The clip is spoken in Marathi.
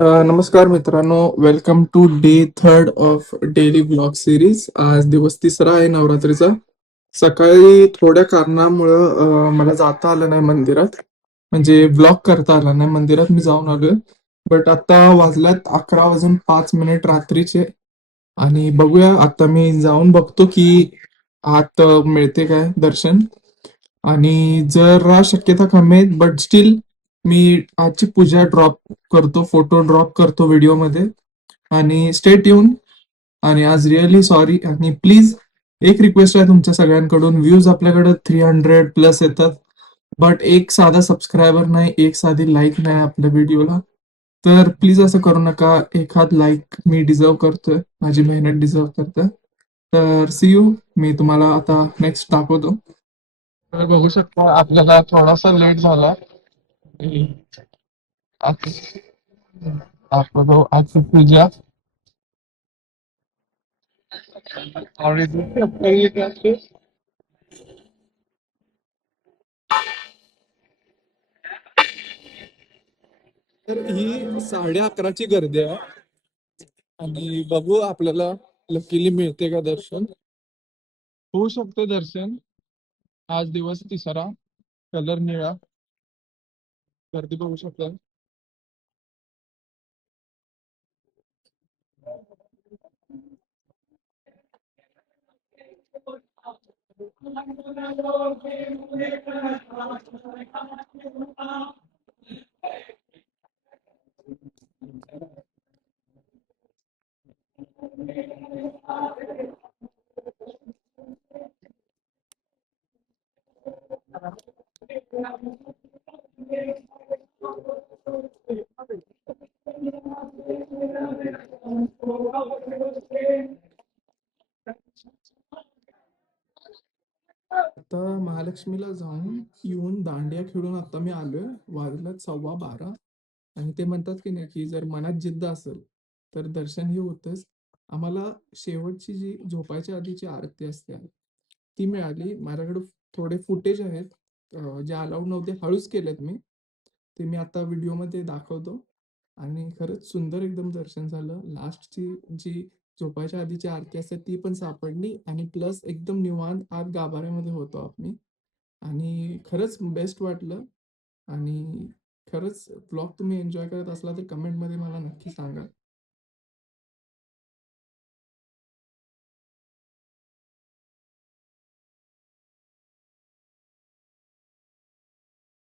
नमस्कार मित्रांनो, welcome to day third of daily blog series. आज दिवस तिसरा आहे नवरात्रीचा. सकाळी थोड्या कारणामुळं मला जाता आलं नाही मंदिरात, म्हणजे ब्लॉग करता आला नाही. मंदिरात मी जाऊन आलोय, बट आता वाजल्यात 11 वाजून 5 मिनिट रात्रीचे. आणि बघूया, आता मी जाऊन बघतो की आत मिळते काय दर्शन. आणि जरा शक्यता कमी आहेत, बट स्टील मी आजची पूजा ड्रॉप करतो, फोटो ड्रॉप करतो व्हिडिओमध्ये. आणि स्टेट येऊन. आणि आज रिअली सॉरी, आणि प्लीज एक रिक्वेस्ट आहे तुमच्या सगळ्यांकडून. व्ह्यूज आपल्याकडे 300+ येतात, बट एक साधा सबस्क्रायबर नाही, एक साधी लाईक नाही आपल्या व्हिडिओला. तर प्लीज असं करू नका. एखाद लाईक मी डिझर्व करतोय, माझी मेहनत डिझर्व करतोय. तर सी यू. मी तुम्हाला आता नेक्स्ट दाखवतो. तर बघू शकता, आपल्याला थोडासा लेट झाला. आज दाखवतो आजची पूजा. और तर ही 11:30ची गर्दी आहे. आणि बघू आपल्याला लकीली मिळते का दर्शन. होऊ शकते दर्शन. आज दिवस तिसरा, कलर निळा. गर्दी बघू शकता. आता महालक्ष्मीला जाऊन येऊन दांडिया खेळून आता मी आलोय. वाजल्यात 12:15. आणि ते म्हणतात की नाही, की जर मनात जिद्द असेल तर दर्शन हे होतच. आम्हाला शेवटची जी झोपायच्या आधीची आरती असते ती मिळाली. माझ्याकडे थोडे फुटेज आहेत, जे अलाउड नव्हते, हळूच केलेत मी. ते मी आता व्हिडिओमध्ये दाखवतो. आणि खरंच सुंदर एकदम दर्शन झालं. लास्टची जी झोपायच्या आधीची आरती असते ती पण सापडली, आणि प्लस एकदम निवांत आत गाभाऱ्यामध्ये होतो आम्ही. आणि खरंच बेस्ट वाटलं. आणि खरंच ब्लॉग तुम्ही एन्जॉय करत असला तर कमेंटमध्ये मला नक्की सांगा.